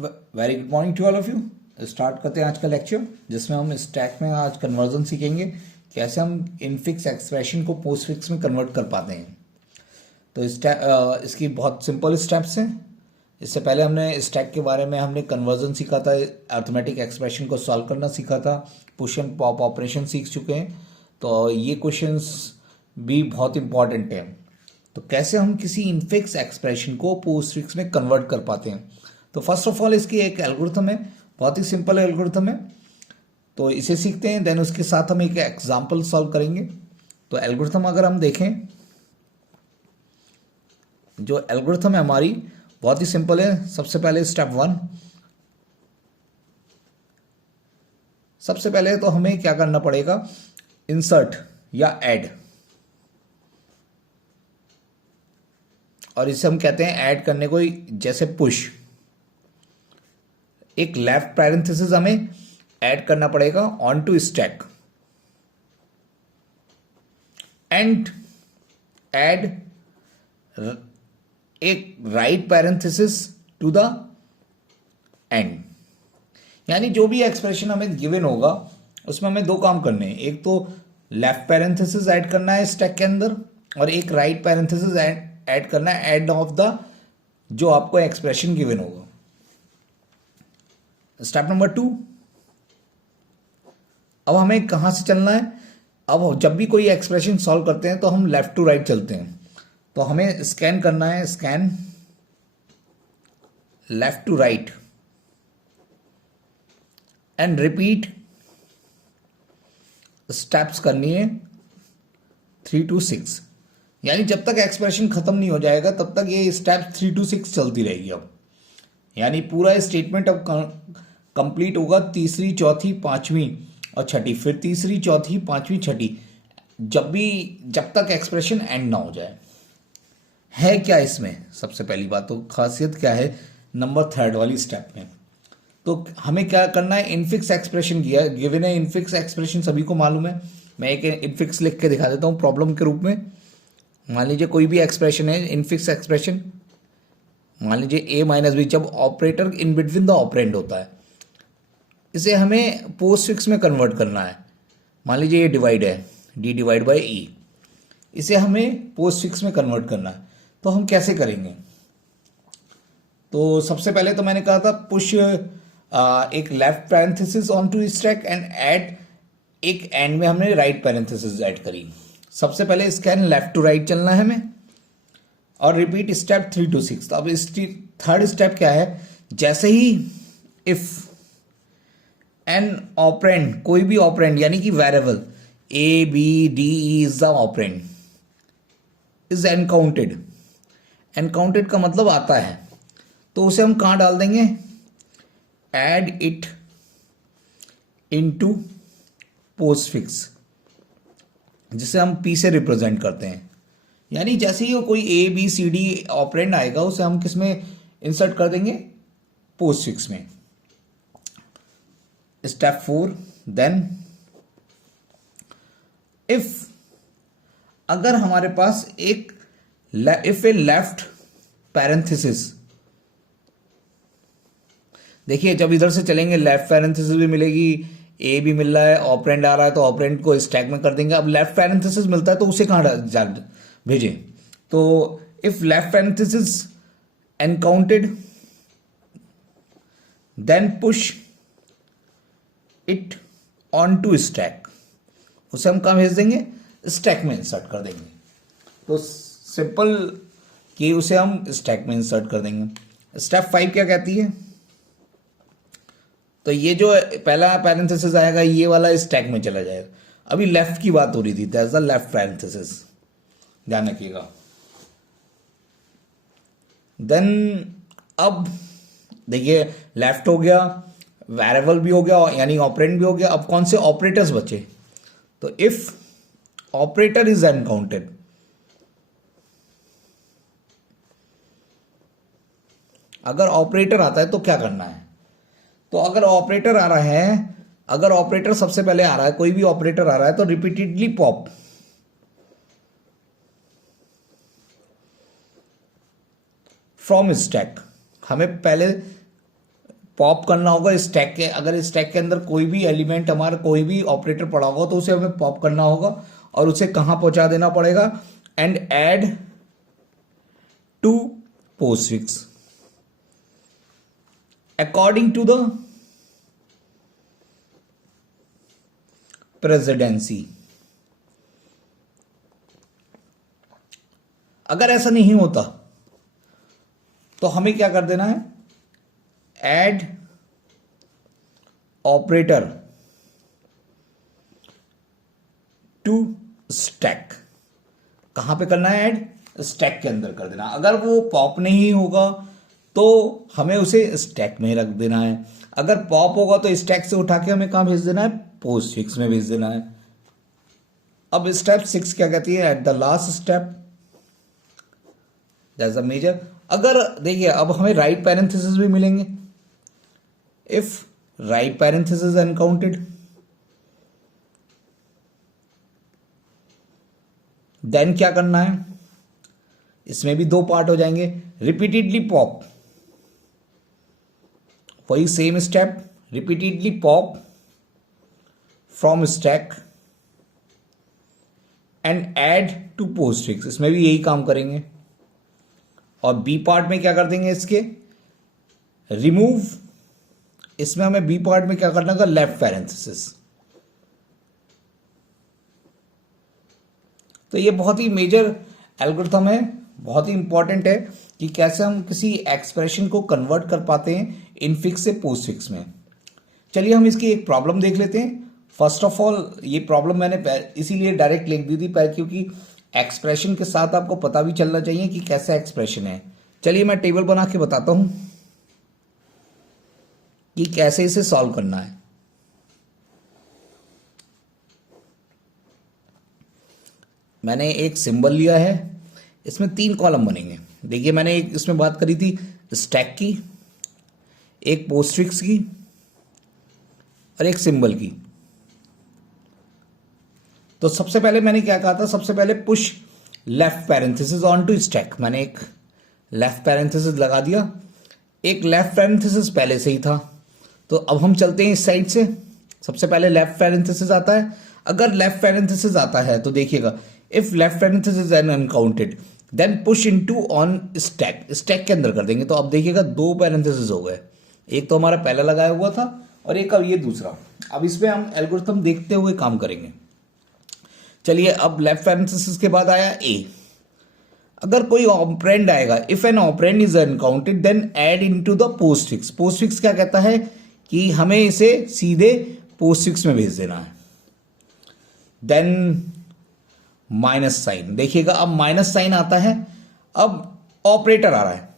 Very good morning to all of you. Start करते हैं आज का लेक्चर, जिसमें हम स्टैक में आज कन्वर्जन सीखेंगे, कैसे हम इनफिक्स एक्सप्रेशन को पोस्टफिक्स में कन्वर्ट कर पाते हैं। तो इसकी बहुत सिंपल स्टेप्स हैं। इससे पहले हमने स्टैक के बारे में हमने कन्वर्जन सीखा था, अर्थमेटिक एक्सप्रेशन को सॉल्व करना सीखा था, पुश एंड पॉप ऑपरेशन सीख चुके हैं। तो ये क्वेश्चंस भी बहुत इंपॉर्टेंट हैं। तो कैसे हम किसी इनफिक्स एक्सप्रेशन को पोस्टफिक्स में कन्वर्ट कर पाते हैं। तो फर्स्ट ऑफ ऑल इसकी एक एल्गोरिथम है, बहुत ही सिंपल एल्गोरिथम है। तो इसे सीखते हैं, देन उसके साथ हम एक एग्जांपल सॉल्व करेंगे। तो एल्गोरिथम अगर हम देखें, जो एल्गोरिथम है हमारी बहुत ही सिंपल है। सबसे पहले स्टेप 1, सबसे पहले तो हमें क्या करना पड़ेगा, इंसर्ट या ऐड, और इसे हम कहते हैं ऐड करने को जैसे पुश। एक लेफ्ट पैरेंथेसिस हमें ऐड करना पड़ेगा on to stack, and add एक right parenthesis to the end. यानी जो भी एक्सप्रेशन हमें गिवन होगा उसमें हमें दो काम करने हैं, एक तो लेफ्ट पैरेंथेसिस ऐड करना है स्टैक के अंदर, और एक राइट पैरेंथेसिस ऐड करना है एंड ऑफ द जो आपको एक्सप्रेशन गिवन होगा। स्टेप नंबर 2, अब हमें कहां से चलना है। अब जब भी कोई एक्सप्रेशन सॉल्व करते हैं तो हम लेफ्ट टू राइट चलते हैं। तो हमें स्कैन करना है, scan left to right and repeat steps करनी है 3 to 6। यानी जब तक एक्सप्रेशन खत्म नहीं हो जाएगा तब तक ये स्टेप 3 to 6 चलती रहेगी। अब यानी पूरा स्टेटमेंट अब कंप्लीट होगा, तीसरी, चौथी, पांचवी और छठी, फिर तीसरी, चौथी, पांचवी, छठी, जब तक एक्सप्रेशन एंड ना हो जाए। है क्या इसमें, सबसे पहली बात तो खासियत क्या है नंबर 3 वाली स्टेप में। तो हमें क्या करना है, इनफिक्स एक्सप्रेशन गिवन है। इनफिक्स एक्सप्रेशन सभी को मालूम है। मैं एक इनफिक्स लिख के दिखा देता हूं प्रॉब्लम के रूप में। मान लीजिए कोई भी एक्सप्रेशन है, इनफिक्स एक्सप्रेशन, मान लीजिए a माइनस बी, जब operator in between the operand होता है, इसे हमें पोस्टफिक्स में कन्वर्ट करना है। मान लीजिए ये डिवाइड है, d डिवाइड बाई ई, इसे हमें पोस्टफिक्स में कन्वर्ट करना है। तो हम कैसे करेंगे। तो सबसे पहले तो मैंने कहा था पुश एक left parenthesis on to stack and add, एक एंड में हमने राइट पैरेंथेसिस ऐड करी। सबसे पहले स्कैन लेफ्ट टू राइट चलना है हमें, और रिपीट स्टेप 3 to 6। तो अब इस थर्ड स्टेप क्या है, जैसे ही इफ एन ऑपरेंड, कोई भी ऑपरेंड यानी कि variable A B D E is the operand, is encountered. Encountered का मतलब आता है, तो उसे हम कहां डाल देंगे, एड इट इनटू पोस्टफिक्स, जिसे हम पी से रिप्रेजेंट करते हैं। यानी जैसे ही कोई A B C D operand आएगा उसे हम किस में इंसर्ट कर देंगे, पोस्टफिक्स में। स्टेप 4, देन इफ, अगर हमारे पास एक इफ ए लेफ्ट पैरेंथेसिस, देखिए जब इधर से चलेंगे लेफ्ट पैरेंथेसिस भी मिलेगी, ए भी मिल रहा है, ऑपरेंड आ रहा है तो ऑपरेंड को स्टैक में कर देंगे। अब लेफ्ट पैरेंथेसिस मिलता है तो उसे कहां भेजें। तो if left parenthesis encountered, then push it on to stack, उसे हम कहां भेज देंगे, स्टैक में इंसर्ट कर देंगे। तो सिंपल कि उसे हम स्टैक में इंसर्ट कर देंगे। स्टेप 5 क्या कहती है, तो ये जो पहला पैरेंथेसिस आएगा ये वाला स्टैक में चला जाएगा। अभी लेफ्ट की बात हो रही थी, दैट्स द लेफ्ट पैरेंथेसिस, ध्यान रखिएगा। देन अब देखिए लेफ्ट हो गया, वेरिएबल भी हो गया, यानी ऑपरेंड भी हो गया। अब कौन से ऑपरेटर्स बचे, तो इफ ऑपरेटर इज एनकाउंटेड, अगर ऑपरेटर आता है तो क्या करना है। तो अगर ऑपरेटर आ रहा है, अगर ऑपरेटर सबसे पहले आ रहा है, कोई भी ऑपरेटर आ रहा है, तो रिपीटेडली पॉप फ्रॉम स्टैक, हमें पहले पॉप करना होगा स्टैक के, अगर स्टैक के अंदर कोई भी एलिमेंट हमारा कोई भी ऑपरेटर पड़ा होगा तो उसे हमें पॉप करना होगा और उसे कहाँ पहुंचा देना पड़ेगा, and add to postfix according to the precedence. अगर ऐसा नहीं होता तो हमें क्या कर देना है, ऐड ऑपरेटर टू स्टैक। कहां पे करना है, ऐड स्टैक के अंदर कर देना। अगर वो पॉप नहीं होगा तो हमें उसे स्टैक में रख देना है, अगर पॉप होगा तो स्टैक से उठा के हमें कहां भेज देना है, पोस्टफिक्स में भेज देना है। अब स्टेप 6 क्या कहती है, at the last step that's a major. अगर देखिए अब हमें राइट पैरेंथेसिस भी मिलेंगे, if right parenthesis encountered then क्या करना है, इसमें भी 2 पार्ट हो जाएंगे, रिपीटेडली पॉप, वही same step, repeatedly pop from stack and add to postfix, इसमें भी यही काम करेंगे। और बी पार्ट में क्या कर देंगे, इसके रिमूव, इसमें हमें बी पार्ट में क्या करना होगा, लेफ्ट पैरेंथेसिस। तो ये बहुत ही मेजर एल्गोरिथम है, बहुत ही इंपॉर्टेंट है कि कैसे हम किसी एक्सप्रेशन को कन्वर्ट कर पाते हैं इनफिक्स से पोस्टफिक्स में। चलिए हम इसकी एक प्रॉब्लम देख लेते हैं। फर्स्ट ऑफ ऑल ये प्रॉब्लम मैंने इसीलिए डायरेक्ट लिख दी थी क्योंकि एक्सप्रेशन के साथ आपको पता भी चलना चाहिए कि कैसा एक्सप्रेशन है। चलिए मैं टेबल बना के बताता हूं कि कैसे इसे सॉल्व करना है। मैंने एक सिंबल लिया है, इसमें 3 कॉलम बनेंगे। देखिए मैंने एक इसमें बात करी थी स्टैक की, एक पोस्टफिक्स की और एक सिंबल की। तो सबसे पहले मैंने क्या कहा था, सबसे पहले push left parenthesis on to stack. मैंने एक लेफ्ट पैरेंथेसिस लगा दिया, एक लेफ्ट पैरेंथेसिस पहले से ही था। तो अब हम चलते हैं इस साइड से। सबसे पहले लेफ्ट पैरेंथेसिस आता है। अगर लेफ्ट पैरेंथेसिस आता है तो देखिएगा, if left parenthesis an encountered then push into on stack, stack के अंदर कर देंगे। तो अब देखिएगा 2 पैरेंथेसिस हो गए, एक तो हमारा पहला लगाया हुआ था और एक अब ये दूसरा। अब इसमें हम एल्गोरिथम देखते हुए काम करेंगे। चलिए अब लेफ्ट पैरेंथेसिस के बाद आया ए। अगर कोई ऑपरेंड आएगा, if an operand is encountered then add into the postfix. Postfix क्या कहता है कि हमें इसे सीधे पोस्टफिक्स में भेज देना है। देन माइनस साइन, देखिएगा अब माइनस साइन आता है, अब ऑपरेटर आ रहा है।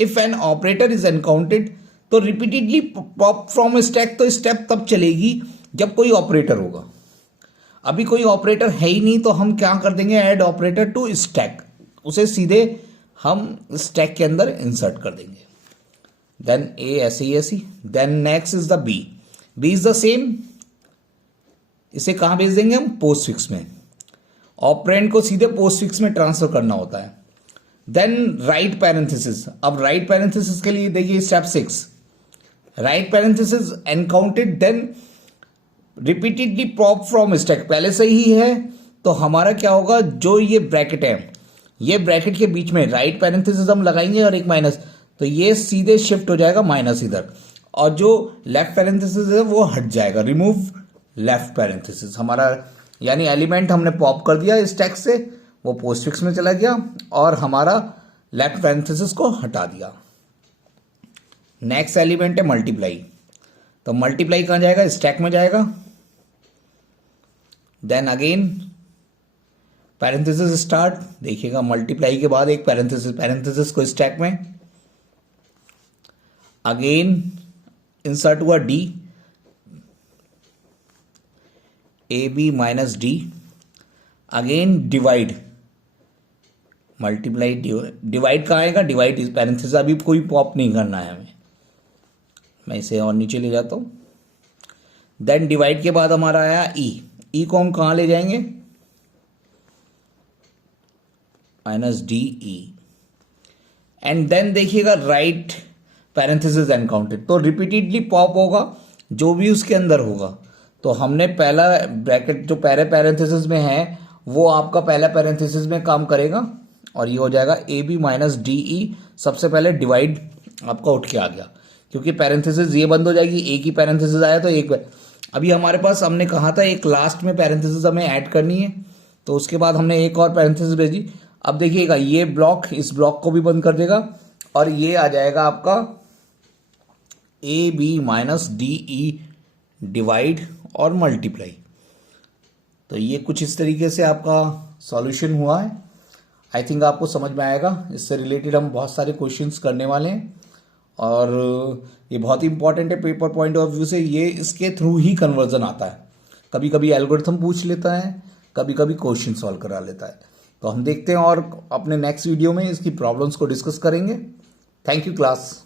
If an operator is uncounted तो रिपीटेडली पॉप फ्रॉम स्टैक, तो स्टेप तब चलेगी जब कोई ऑपरेटर होगा। अभी कोई ऑपरेटर है ही नहीं तो हम क्या कर देंगे, ऐड ऑपरेटर टू स्टैक, उसे सीधे हम स्टैक के अंदर इंसर्ट कर देंगे। देन ए ऐसे ही। Then next is the B. B is the same, इसे कहां भेज देंगे हम, पोस्टफिक्स में। ऑपरेंड को सीधे पोस्टफिक्स में ट्रांसफर करना होता है। Then right parenthesis. अब राइट पैरेंथेसिस के लिए देखिए step 6, right parenthesis encountered then repeatedly pop from stack, पहले से ही है तो हमारा क्या होगा, जो ये ब्रैकेट है, ये ब्रैकेट के बीच में राइट पैरेंथेसिस हम लगाएंगे और एक माइनस, तो ये सीधे शिफ्ट हो जाएगा माइनस इधर, और जो लेफ्ट पैरेंथेसिस है वो हट जाएगा। रिमूव लेफ्ट पैरेंथेसिस हमारा, यानी एलिमेंट हमने पॉप कर दिया स्टैक से, वो पोस्टफिक्स में चला गया और हमारा लेफ्ट पैरेंथेसिस को हटा दिया। नेक्स्ट एलिमेंट है मल्टीप्लाई, तो मल्टीप्लाई कहां जाएगा, स्टैक में जाएगा। देन अगेन पैरेंथेसिस स्टार्ट, देखिएगा मल्टीप्लाई के बाद एक पैरेंथेसिस को स्टैक में, अगेन इंसर्ट हुआ D, A B minus D, again divide, multiply divide कहाँ आएगा, डिवाइड इस पैरेंथेसिस, अभी कोई पॉप नहीं करना है हमें, मैं इसे और नीचे ले जाता हूं। देन डिवाइड के बाद हमारा आया ई को हम कहां ले जाएंगे, minus D E, and then देखिएगा राइट पैरेंथेसिस अनकाउंटेड, तो रिपीटेडली पॉप होगा जो भी उसके अंदर होगा। तो हमने पहला ब्रैकेट जो पहले पैरेंथेसिस में है वो आपका पहला पैरेंथेसिस में काम करेगा और ये हो जाएगा A B minus D E. सबसे पहले डिवाइड आपका उठ के आ गया क्योंकि पैरेंथेसिस ये बंद हो जाएगी, एक ही पैरेंथेसिस आया तो एक। अभी हमारे पास हमने कहा था एक लास्ट में पैरेंथेसिस हमें ऐड करनी है, तो उसके बाद हमने एक और पैरेंथेसिस भेजी। अब देखिएगा ये ब्लॉक इस ब्लॉक को भी बंद कर देगा और ये आ जाएगा आपका A B minus D E divide और मल्टीप्लाई। तो ये कुछ इस तरीके से आपका सॉल्यूशन हुआ है। आई थिंक आपको समझ में आएगा। इससे रिलेटेड हम बहुत सारे क्वेश्चंस करने वाले हैं और ये बहुत ही इंपॉर्टेंट है पेपर पॉइंट ऑफ व्यू से। ये इसके थ्रू ही कन्वर्जन आता है। कभी कभी एल्गोरिथम पूछ लेता है, कभी कभी क्वेश्चन सॉल्व करा लेता है। तो हम देखते हैं और अपने नेक्स्ट वीडियो में इसकी प्रॉब्लम्स को डिस्कस करेंगे। Thank you class.